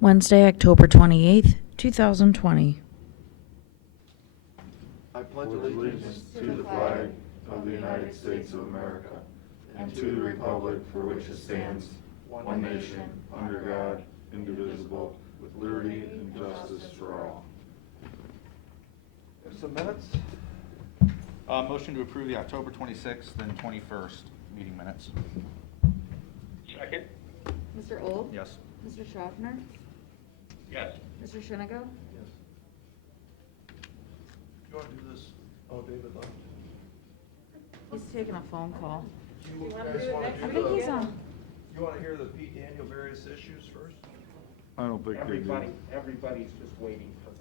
Wednesday, October 28th, 2020. I pledge allegiance to the flag of the United States of America and to the republic for which it stands, one nation, under God, indivisible, with liberty and justice for all. There's some minutes. Motion to approve the October 26th and 21st meeting minutes. Second? Mr. Old? Yes. Mr. Schaffner? Yes. Mr. Shinigo? Yes. You want to do this? Oh, David left. He's taking a phone call. Do you guys want I to do think he's the, on. you want to hear the Pete Daniel various issues first? I don't think they do. Everybody's just waiting for that.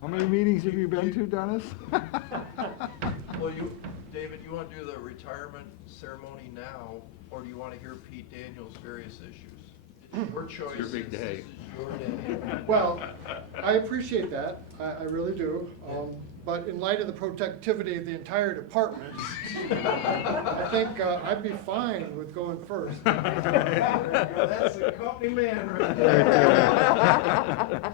How many meetings have you been to, Dennis? Well, David, you want to do the retirement ceremony now, or do you want to hear Pete Daniel's various issues? It's your choice. your big day. This is your day. Well, I appreciate that, I really do, but in light of the protectivity of the entire department, I think I'd be fine with going first. That's the company man right there.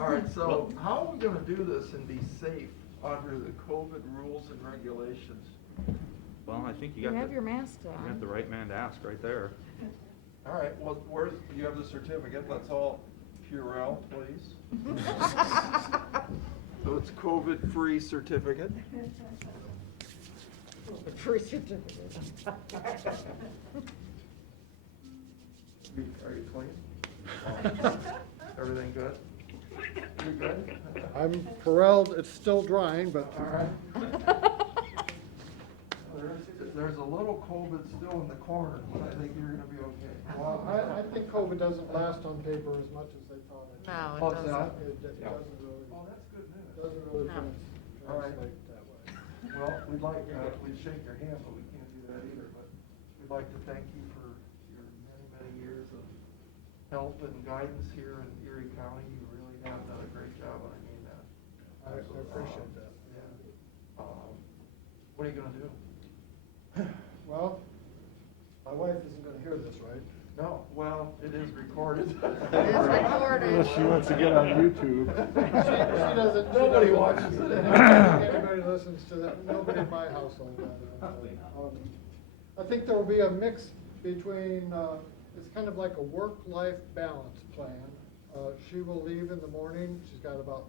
All right, so how are we going to do this and be safe under the COVID rules and regulations? Well, I think You have your mask you got on. the right man to ask right there. All right, well, you have the certificate, let's all Purell, please. So it's COVID-free certificate. Free certificate. Are you clean? Everything good? You good? I'm corralled, it's still drying, but. All right. There's a little COVID still in the corner, but I think you're gonna be okay. Well, I think COVID doesn't last on paper as much as they thought it. No, What's it that? doesn't. It doesn't really, Oh, that's good news. doesn't really No. All right. translate that way. Well, we'd shake your hand, but we can't do that either, but we'd like to thank you for your many, many years of help and guidance here in Erie County. You really have done a great job, and I mean that. I appreciate that. Yeah. What are you gonna do? Well, my wife isn't gonna hear this, right? No, well, it is recorded. It is recorded. She wants to get on YouTube. She doesn't. Nobody she doesn't- watches it I anyway. don't think anybody listens to that, nobody in my household. I think there will be a mix between, it's kind of like a work-life balance plan. She will leave in the morning, she's got about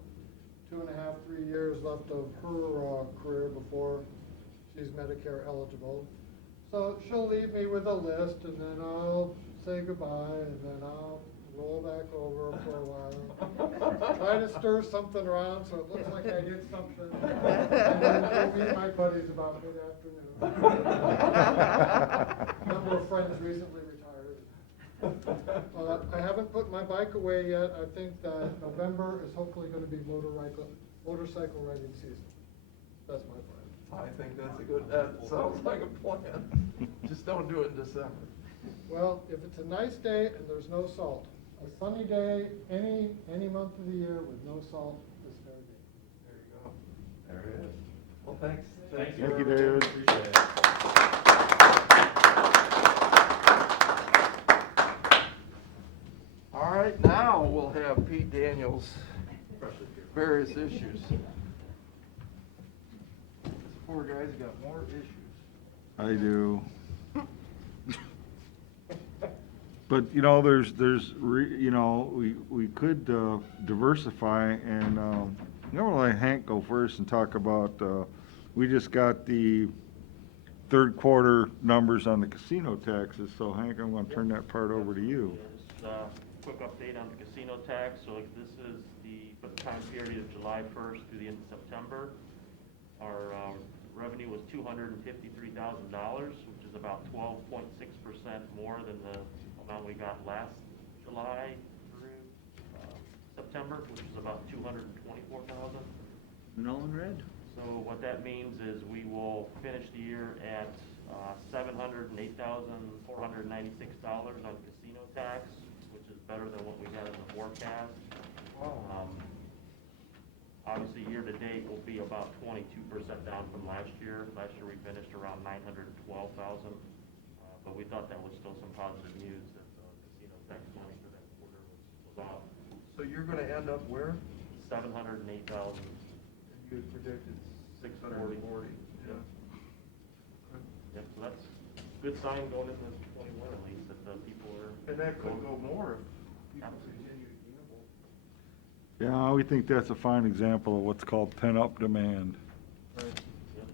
2.5, 3 years left of her career before she's Medicare eligible. So she'll leave me with a list, and then I'll say goodbye, and then I'll roll back over for a while. Try to stir something around so it looks like I did something. And then go meet my buddies about mid-afternoon. A number of friends recently retired. I haven't put my bike away yet. I think that November is hopefully going to be motorcycle riding season. That's my plan. I think that's a good, that sounds like a plan. Just don't do it in December. Well, if it's a nice day and there's no salt, a sunny day, any month of the year with no salt is fair game. There you go. There it is. Well, thanks. Thank you, David. Appreciate it. All right, now we'll have Pete Daniels' various issues. This poor guy's got more issues. I do. But, you know, we could diversify and, I'm gonna let Hank go first and talk about, we just got the third quarter numbers on the casino taxes, so Hank, I'm gonna turn that part over to you. Just quick update on the casino tax. So this is for the time period of July 1st through the end of September. Our revenue was $253,000, which is about 12.6% more than the amount we got last July through September, which is about $224,000. No in red. So what that means is we will finish the year at $708,496 on casino tax, which is better than what we had in the forecast. Wow. Obviously, year-to-date will be about 22% down from last year. Last year, we finished around 912,000. But we thought that was still some positive news that the casino tax money for that quarter was off. So you're gonna end up where? 708,000. And you had predicted 640. Yeah. Yep, so that's a good sign going into 21 at least, that the people are. And that could going- go more if people Absolutely. continue to gamble. Yeah, we think that's a fine example of what's called pent-up demand. Right. Yep.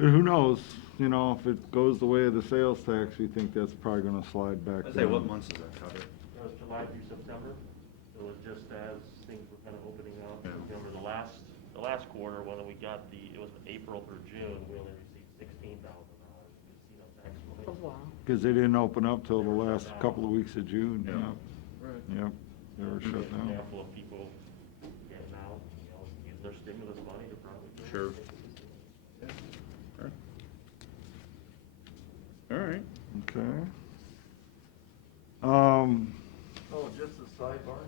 And who knows, you know, if it goes the way of the sales tax, we think that's probably gonna slide back I'd say, what down. months does that cover? It was July through September, so it was just as things were kind of opening up. Yeah. Remember, the last quarter, when we got it was April through June, we only received $16,000 in casino tax money. Oh, wow. Because they didn't open up till the last couple of weeks of June, Yeah. yeah. Right. Yep, they were shut A down. handful of people getting out, use their stimulus money to probably. go Sure. take the casino. Sure. All right. Okay. Oh, just a sidebar.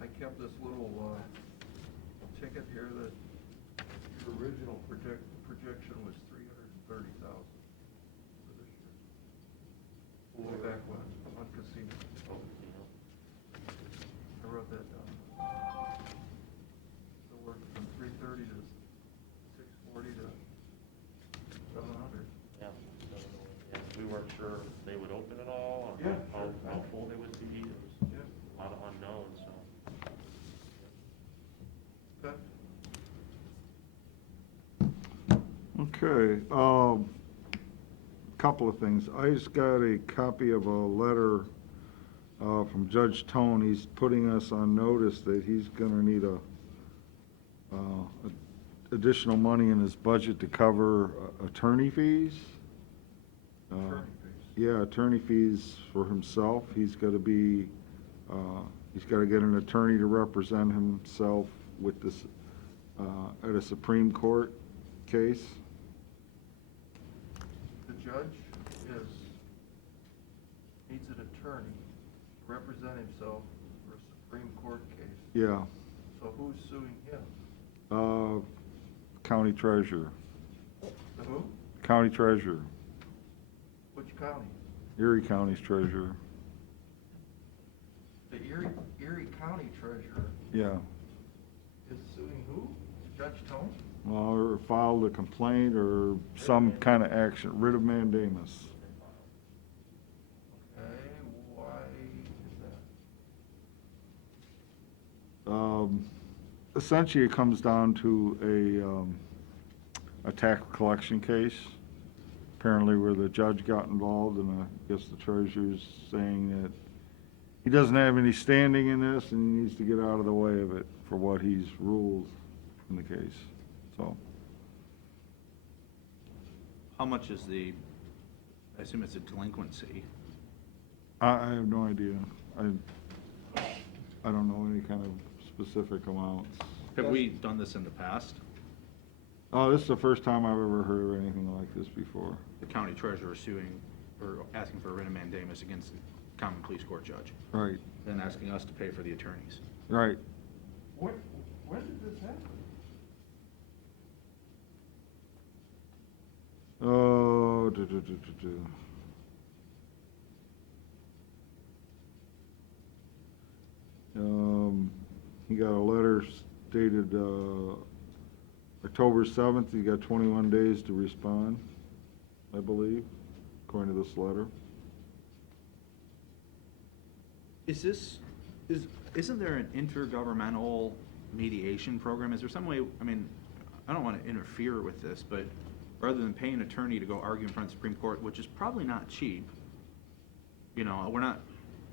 I kept this little, ticket here that your original projection was 330,000 for this year. Way back when, on casino. Oh, casino. I wrote that down. So we're from 330 to 640 to 700. Yeah, so, yeah, we weren't sure if they would open it all, or Yeah. how full they would be, there was Yeah. a lot of unknowns, so. Okay. Okay, couple of things. I just got a copy of a letter from Judge Tone. He's putting us on notice that he's gonna need additional money in his budget to cover attorney fees. Attorney fees. Yeah, attorney fees for himself. He's gotta get an attorney to represent himself with this, at a Supreme Court case. The judge needs an attorney to represent himself for a Supreme Court case. Yeah, So who's suing him? county treasurer, The who? county treasurer, Which county? Erie County's treasurer. The Erie County Treasurer Yeah, is suing who? Judge Tone? well, or filed a complaint or some kind of action, writ of mandamus. Okay, why is that? Essentially, it comes down to a tax collection case, apparently where the judge got involved, and I guess the treasurer's saying that he doesn't have any standing in this, and he needs to get out of the way of it for what he's ruled in the case, so. How much is I assume it's a delinquency. I have no idea. I don't know any kind of specific amounts. Have we done this in the past? Oh, this is the first time I've ever heard of anything like this before. The county treasurer suing, or asking for a writ of mandamus against the common police court judge, Right, then asking us to pay for the attorneys. right. When did this happen? Oh, he got a letter dated, October 7th. He got 21 days to respond, I believe, according to this letter. Isn't there an intergovernmental mediation program? Is there some way, I mean, I don't want to interfere with this, but rather than paying an attorney to go argue in front of the Supreme Court, which is probably not cheap, we're not,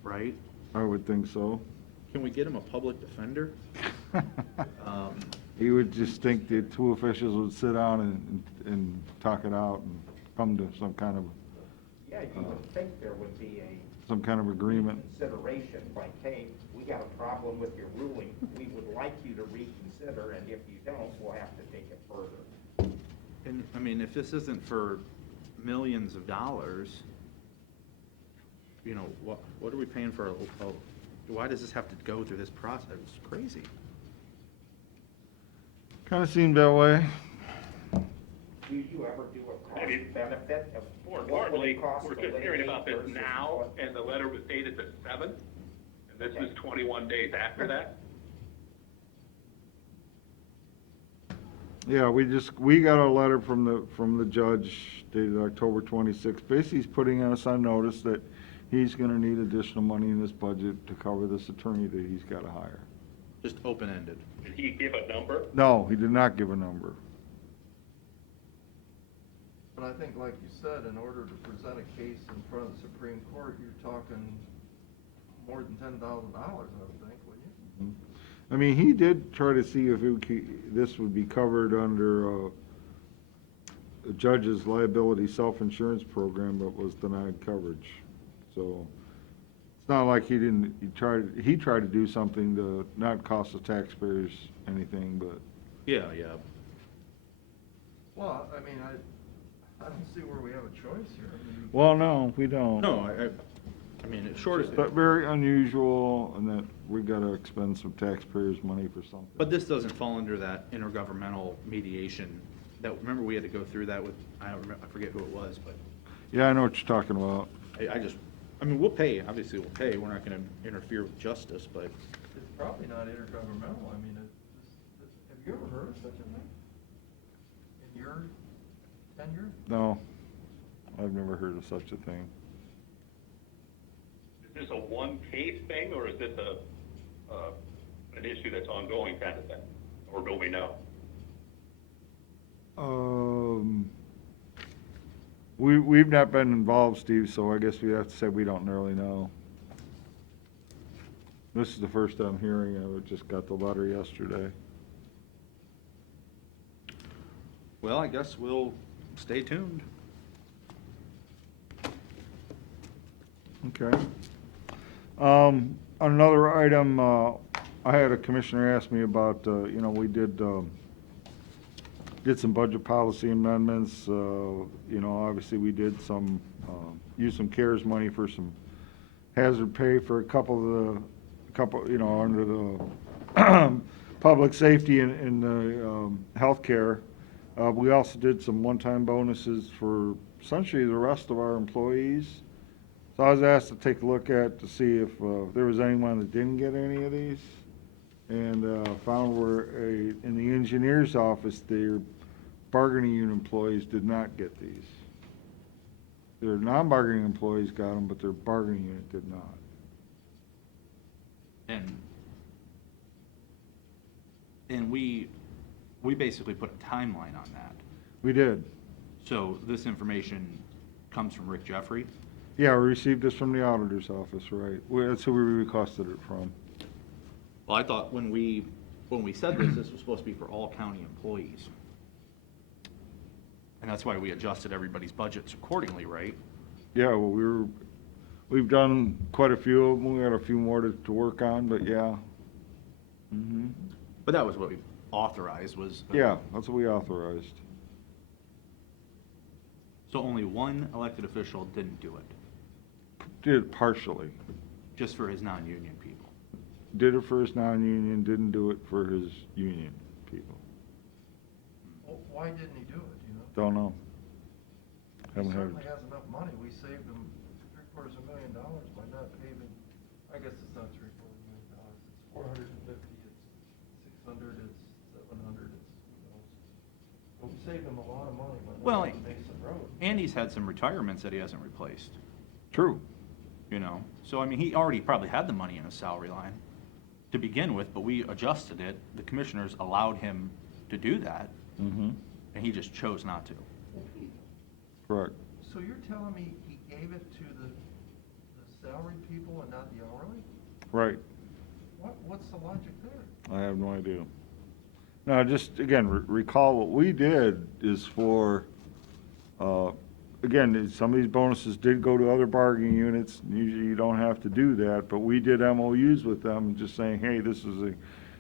right? I would think so. Can we get him a public defender? He would just think that two officials would sit down and talk it out and come to some kind of, Yeah, you would think there would be some kind of agreement. consideration, like, hey, we got a problem with your ruling, we would like you to reconsider, and if you don't, we'll have to take it further. And, I mean, if this isn't for millions of dollars, what are we paying for why does this have to go through this process? It's crazy. Kinda seemed that way. Do you ever do a I mean, cost benefit of More what would importantly, it cost we're to just hearing litigate about this versus now, what- and the letter was dated the 7th, and this Okay. is 21 days after that. Yeah, we got a letter from the judge dated October 26th. Basically, he's putting us on notice that he's gonna need additional money in this budget to cover this attorney that he's gotta hire. Just open-ended. Did he give a number? No, he did not give a number. But I think, like you said, in order to present a case in front of the Supreme Court, you're talking more than $10,000, I would think, wouldn't you? I mean, he did try to see if this would be covered under a judge's liability self-insurance program, but was denied coverage. So it's not like he tried to do something to not cost the taxpayers anything, but Yeah. Well, I mean, I don't see where we have a choice here. I mean, well, no, we don't. No, I mean, it's short of, But very unusual, and that we gotta expend some taxpayers' money for something. but this doesn't fall under that intergovernmental mediation. That, remember, we had to go through that with, I don't remember, I forget who it was, but Yeah, I know what you're talking about. I mean, we'll pay, obviously we'll pay, we're not gonna interfere with justice, but it's probably not intergovernmental. I mean, have you ever heard of such a thing? In your tenure? No, I've never heard of such a thing. Is this a one-case thing, or is this an issue that's ongoing kind of thing? Or do we know? We've not been involved, Steve, so I guess we have to say we don't really know. This is the first I'm hearing of it, just got the letter yesterday. well, I guess we'll stay tuned. Okay. Another item, I had a commissioner ask me about, we did some budget policy amendments, obviously we did some, use some CARES money for some hazard pay for a couple, under the public safety and the healthcare. We also did some one-time bonuses for essentially the rest of our employees. So I was asked to take a look to see if there was anyone that didn't get any of these. And found where in the engineer's office, their bargaining unit employees did not get these. Their non-bargaining employees got them, but their bargaining unit did not. And we basically put a timeline on that. We did. So this information comes from Rick Jeffrey. Yeah, we received this from the auditor's office, right? That's who we requested it from. Well, I thought when we said this was supposed to be for all county employees. And that's why we adjusted everybody's budgets accordingly, right? Yeah, well, we've done quite a few of them. We got a few more to work on, but yeah. Mm-hmm. But that was what we authorized was. Yeah, that's what we authorized. So only one elected official didn't do it, Did it partially. just for his non-union people. Did it for his non-union, didn't do it for his union people. Well, why didn't he do it, you know? Don't know. He Haven't heard. certainly has enough money. We saved him $750,000 by not paving, I guess it's not $750,000. It's 450, it's 600, it's 700, it's, who knows. But we saved him a lot of money by Well, not paving Mason Road. Andy's had some retirements that he hasn't replaced, True. So I mean, he already probably had the money in his salary line to begin with, but we adjusted it. The commissioners allowed him to do that, Mm-hmm. and he just chose not to. Correct. So you're telling me he gave it to the salaried people and not the hourly? Right. What's the logic there? I have no idea. Now, just again, recall what we did is for, again, some of these bonuses did go to other bargaining units. Usually you don't have to do that, but we did MOUs with them, just saying, hey, this is a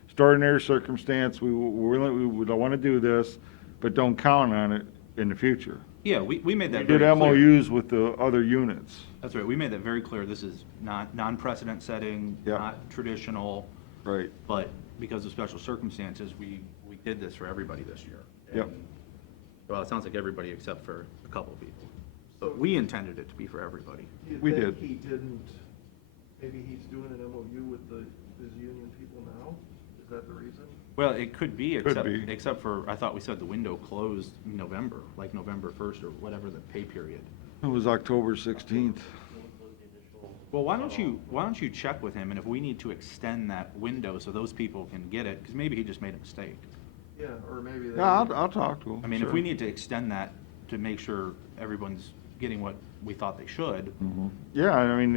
extraordinary circumstance. We don't want to do this, but don't count on it in the future. Yeah, we made We that did very clear. MOUs with the other units. That's right, we made that very clear, this is not, non-precedent setting, Yeah. not traditional, Right. but because of special circumstances, we did this for everybody this year. Yep. And- Well, it sounds like everybody except for a couple of people. But we intended it to be for everybody. Do you We think did. he didn't, maybe he's doing an MOU with his union people now? Is that the reason? Well, it could be, Could except, be. except for, I thought we said the window closed in November, like November 1st or whatever the pay period. It was October 16th. What was the initial? Well, why don't you check with him, and if we need to extend that window so those people can get it, because maybe he just made a mistake. Yeah, or maybe they. Yeah, I'll talk to him. I mean, if sure. we need to extend that to make sure everyone's getting what we thought they should, Mhm. Yeah, I mean,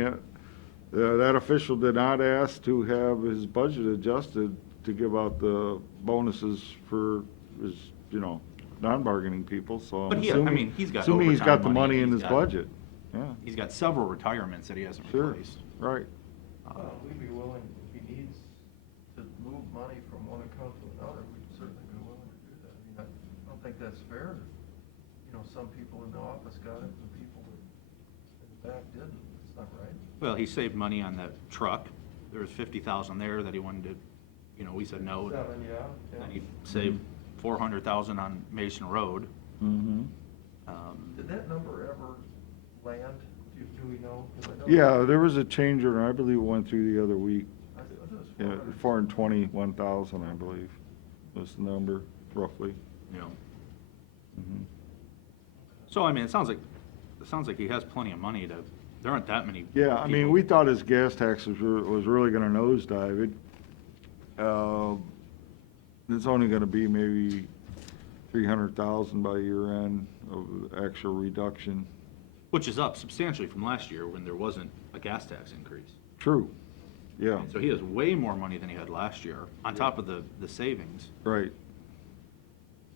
that official did not ask to have his budget adjusted to give out the bonuses for his, non-bargaining people, so I'm But he- I assuming. mean, he's got Assuming he's got overtime the money, money in he's his got- budget, yeah, he's got several retirements that he hasn't sure, replaced. right. We'd be willing, if he needs to move money from one account to another, we'd certainly be willing to do that. I mean, I don't think that's fair. Some people in the office got it, and the people in the back didn't. It's not right. Well, he saved money on that truck. There was 50,000 there that he wanted to, we said no. Seven, yeah. And he saved 400,000 on Mason Road. Mm-hmm. Did that number ever land? Do we know? 'Cause I know- Yeah, there was a change order, I believe it went through the other week. I thought it was Yeah, 421,000, I believe, was the number, roughly. Mhm. So, I mean, it sounds like he has plenty of money there aren't that many. Yeah, I mean, people. we thought his gas tax was really gonna nosedive. It's only gonna be maybe 300,000 by year end of actual reduction. Which is up substantially from last year when there wasn't a gas tax increase. True, yeah, So he has way more money than he had last year, on top of the savings. right,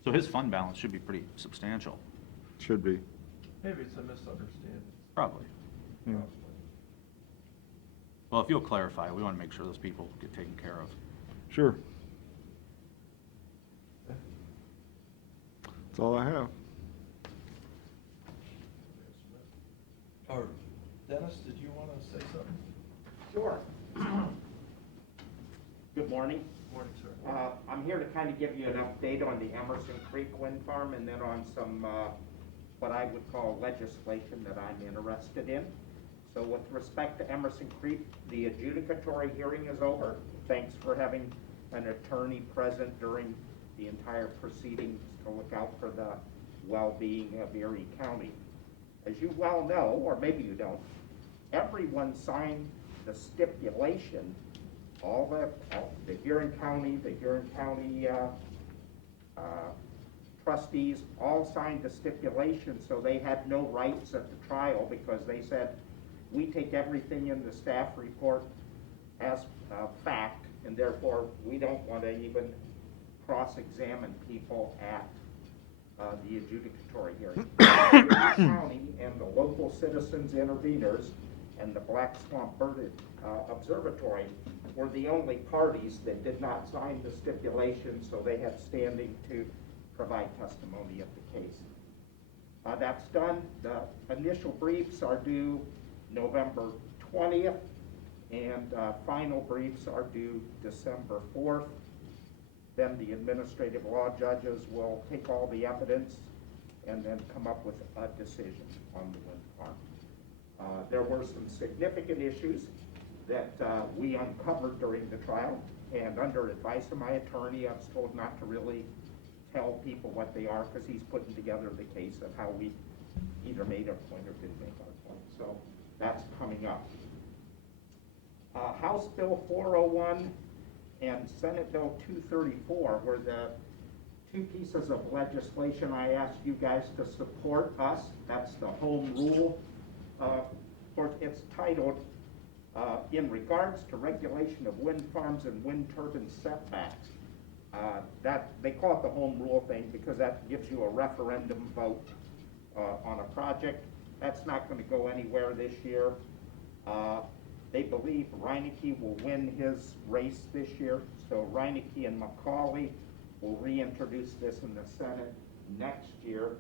So his fund balance should be pretty substantial, should be, Maybe it's a misunderstanding. probably. yeah. Well, if you'll clarify, we want to make sure those people get taken care of. Sure. That's all I have. Or, Dennis, did you want to say something? Sure. Good morning. Morning, sir. I'm here to kind of give you an update on the Emerson Creek Wind Farm and then on some, what I would call legislation that I'm interested in. So with respect to Emerson Creek, the adjudicatory hearing is over. Thanks for having an attorney present during the entire proceedings to look out for the well-being of Erie County. As you well know, or maybe you don't, everyone signed the stipulation, all the Huron County trustees all signed the stipulation, so they had no rights at the trial because they said, we take everything in the staff report as fact, and therefore we don't want to even cross-examine people at the adjudicatory hearing. Huron County and the local citizens interveners and the Black Swamp Bird Observatory were the only parties that did not sign the stipulation, so they had standing to provide testimony of the case. That's done. The initial briefs are due November 20th, and final briefs are due December 4th. Then the administrative law judges will take all the evidence and then come up with a decision on the wind farm. There were some significant issues that we uncovered during the trial, and under advice of my attorney, I was told not to really tell people what they are because he's putting together the case of how we either made our point or didn't make our point. So that's coming up. House Bill 401 and Senate Bill 234 were the two pieces of legislation I asked you guys to support us. That's the home rule. It's titled, In Regards to Regulation of Wind Farms and Wind Turbine Setbacks. They call it the home rule thing because that gives you a referendum vote on a project. That's not going to go anywhere this year. They believe Reineke will win his race this year, so Reineke and McCauley will reintroduce this in the Senate next year.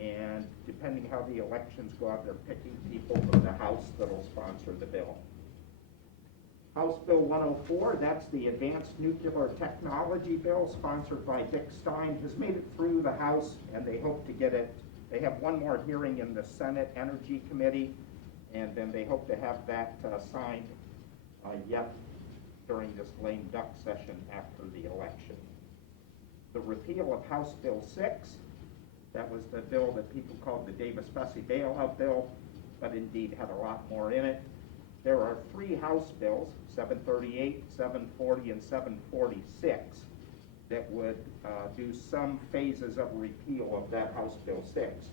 And depending how the elections go out, they're picking people from the House that'll sponsor the bill. House Bill 104, that's the Advanced Nuclear Technology Bill, sponsored by Dick Stein, has made it through the House, and they hope to get it. They have one more hearing in the Senate Energy Committee, and then they hope to have that signed yet during this lame duck session after the election. The repeal of House Bill 6, that was the bill that people called the Davis-Bessey bailout bill, but indeed had a lot more in it. There are 3 House bills, 738, 740, and 746, that would do some phases of repeal of that House Bill 6.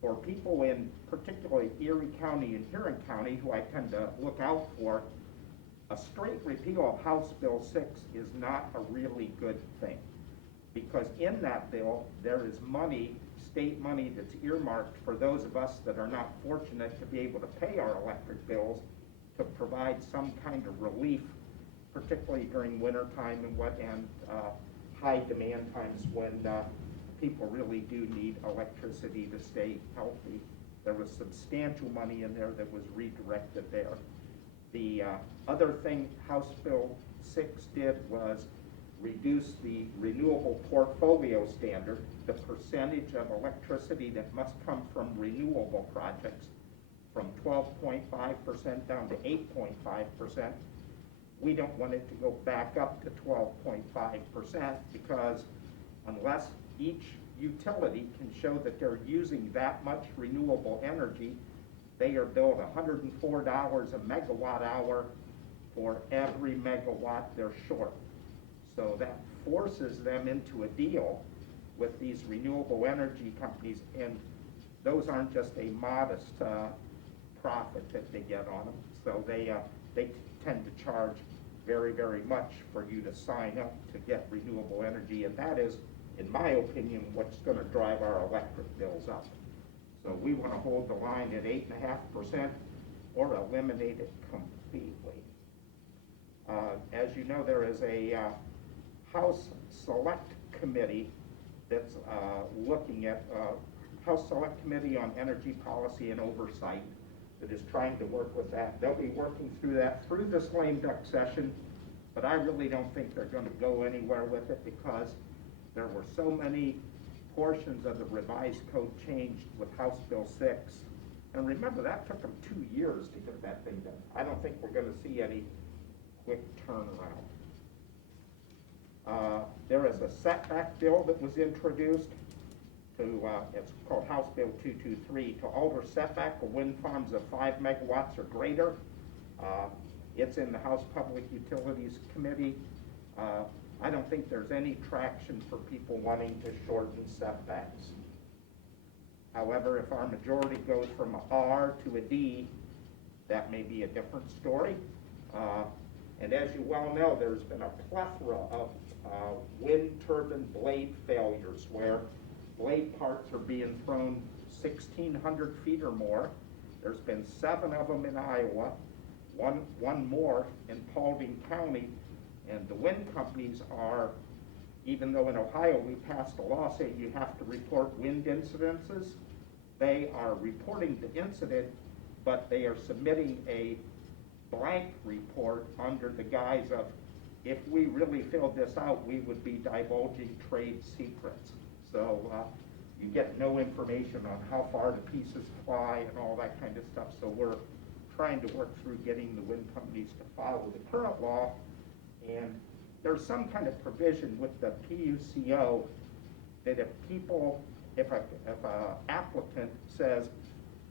For people in particularly Erie County and Huron County, who I tend to look out for, a straight repeal of House Bill 6 is not a really good thing. Because in that bill, there is money, state money, that's earmarked for those of us that are not fortunate to be able to pay our electric bills, to provide some kind of relief, particularly during winter time and high demand times when people really do need electricity to stay healthy. There was substantial money in there that was redirected there. The other thing House Bill 6 did was reduce the renewable portfolio standard, the percentage of electricity that must come from renewable projects, from 12.5% down to 8.5%. We don't want it to go back up to 12.5% because unless each utility can show that they're using that much renewable energy, they are billed $104 a megawatt hour for every megawatt they're short. So that forces them into a deal with these renewable energy companies, and those aren't just a modest profit that they get on them. So they tend to charge very, very much for you to sign up to get renewable energy, and that is, in my opinion, what's going to drive our electric bills up. So we want to hold the line at 8.5% or eliminate it completely. As you know, there is a House Select Committee that's looking at House Select Committee on Energy Policy and Oversight that is trying to work with that. They'll be working through that through this lame duck session, but I really don't think they're going to go anywhere with it because there were so many portions of the revised code changed with House Bill 6. And remember, that took them 2 years to get that thing done. I don't think we're going to see any quick turnaround. There is a setback bill that was introduced to, it's called House Bill 223, to alter setback for wind farms of 5 megawatts or greater. It's in the House Public Utilities Committee. I don't think there's any traction for people wanting to shorten setbacks. However, if our majority goes from a R to a D, that may be a different story. And as you well know, there's been a plethora of wind turbine blade failures where blade parts are being thrown 1,600 feet or more. There's been 7 of them in Iowa, one more in Paulding County, and the wind companies are, even though in Ohio we passed a law saying you have to report wind incidences, they are reporting the incident, but they are submitting a blank report under the guise of, if we really filled this out, we would be divulging trade secrets. So you get no information on how far the pieces fly and all that kind of stuff. So we're trying to work through getting the wind companies to follow the current law. And there's some kind of provision with the PUCO that if a applicant says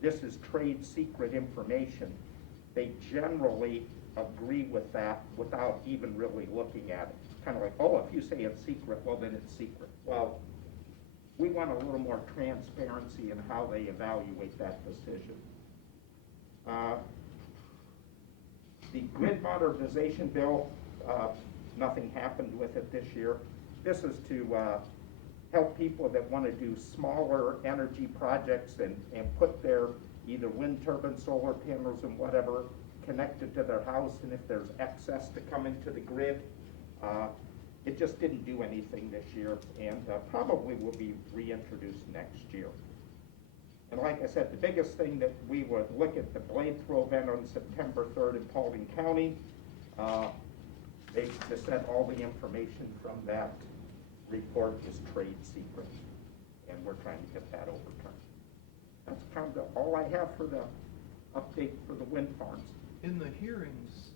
this is trade secret information, they generally agree with that without even really looking at it. It's kind of like, oh, if you say it's secret, well, then it's secret. Well, we want a little more transparency in how they evaluate that decision. The grid modernization bill, nothing happened with it this year. This is to help people that want to do smaller energy projects and put their either wind turbine, solar panels, and whatever connected to their house, and if there's excess to come into the grid. It just didn't do anything this year, and probably will be reintroduced next year. And like I said, the biggest thing that we would look at the blade throw event on September 3rd in Paulding County. They just said all the information from that report is trade secret, and we're trying to get that overturned. That's kind of all I have for the update for the wind farms. In the hearings,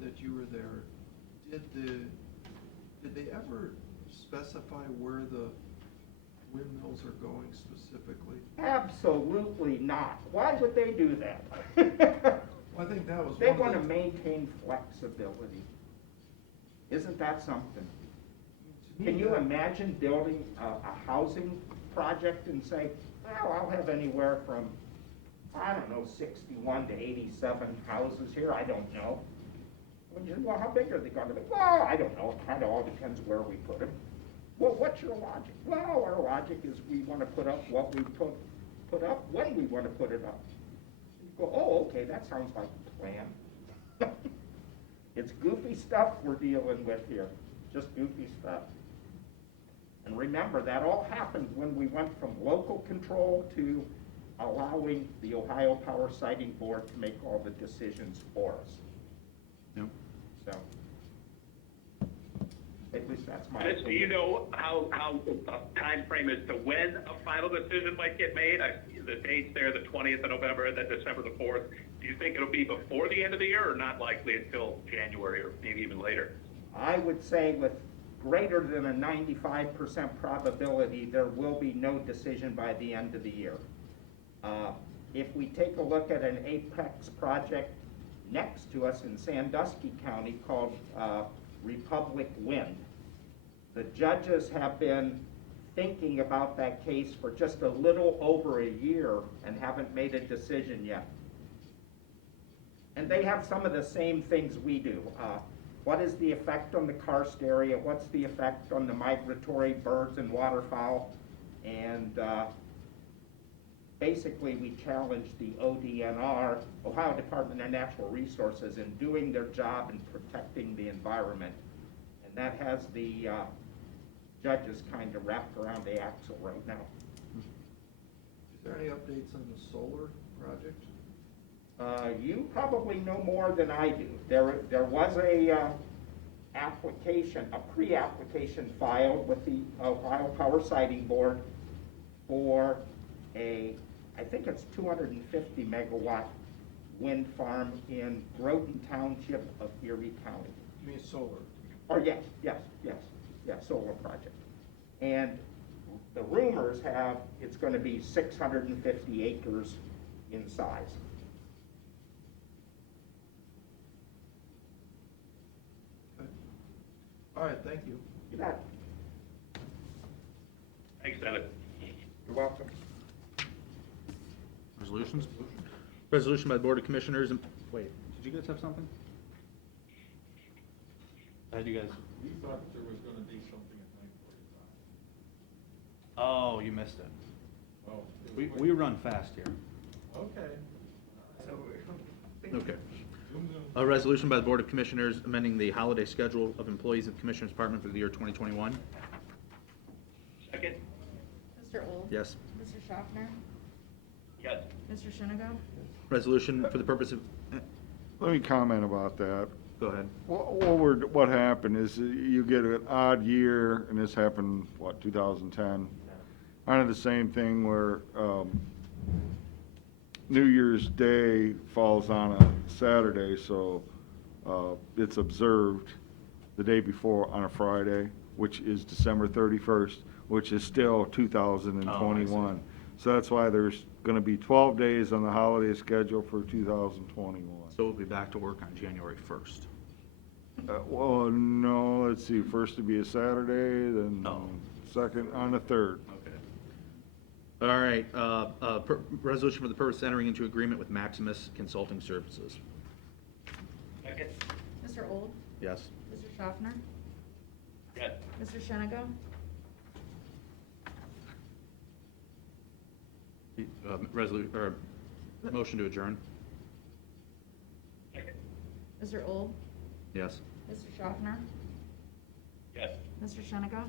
that you were there, did they ever specify where the windmills are going specifically? Absolutely not. Why would they do that? Well, I think that was They one want to of the. maintain flexibility. Isn't that something? To me, Can you that- imagine building a housing project and say, well, I'll have anywhere from, I don't know, 61 to 87 houses here, I don't know. Well, how big are they going to be? Well, I don't know, it kind of all depends where we put them. Well, what's your logic? Well, our logic is we want to put up what we put up when we want to put it up. You go, oh, okay, that sounds like a plan. It's goofy stuff we're dealing with here, just goofy stuff. And remember, that all happened when we went from local control to allowing the Ohio Power Siting Board to make all the decisions for us. Yep. So, at least that's my Mitch, do you opinion. know how a time frame as to when a final decision might get made? The date's there, the 20th of November, and then December the 4th. Do you think it'll be before the end of the year, or not likely until January, or maybe even later? I would say with greater than a 95% probability, there will be no decision by the end of the year. If we take a look at an apex project next to us in Sandusky County called Republic Wind, the judges have been thinking about that case for just a little over a year and haven't made a decision yet. And they have some of the same things we do. What is the effect on the karst area? What's the effect on the migratory birds and waterfowl? And basically we challenge the ODNR, Ohio Department of Natural Resources, in doing their job in protecting the environment. And that has the judges kind of wrapped around the axle right now. Is there any updates on the solar project? You probably know more than I do. There was a application, a pre-application filed with the Ohio Power Siting Board for I think it's 250 megawatt wind farm in Groton Township of Erie County. You mean solar? Oh, yes, solar project. And the rumors have it's going to be 650 acres in size. Okay. All right, thank you. You bet. Thanks, Dennis. You're welcome. Resolutions? Resolution by the Board of Commissioners, wait, did you guys have something? You guys? We thought there was gonna be something at 9:45. Oh, you missed it. Oh. We run fast here. Okay. Okay. Zoom, zoom. A resolution by the Board of Commissioners amending the holiday schedule of employees of the Commissioners Department for the year 2021. Second? Mr. Old? Yes. Mr. Schaffner? Yes. Mr. Shenigo? Resolution for the purpose of, Let me comment about that. go ahead. What happened is you get an odd year, and this happened, 2010? Kind of the same thing where New Year's Day falls on a Saturday, so it's observed the day before on a Friday, which is December 31st, which is still 2021. So that's why there's going to be 12 days on the holiday schedule for 2021. So we'll be back to work on January 1st. Well, no, let's see, first to be a Saturday, then Oh. second on the 3rd. Okay. All right, resolution for the purpose of entering into agreement with Maximus Consulting Services. Second? Mr. Old? Yes. Mr. Schaffner? Yes. Mr. Shenigo? Motion to adjourn. Second? Mr. Old? Yes. Mr. Schaffner? Yes. Mr. Shenigo?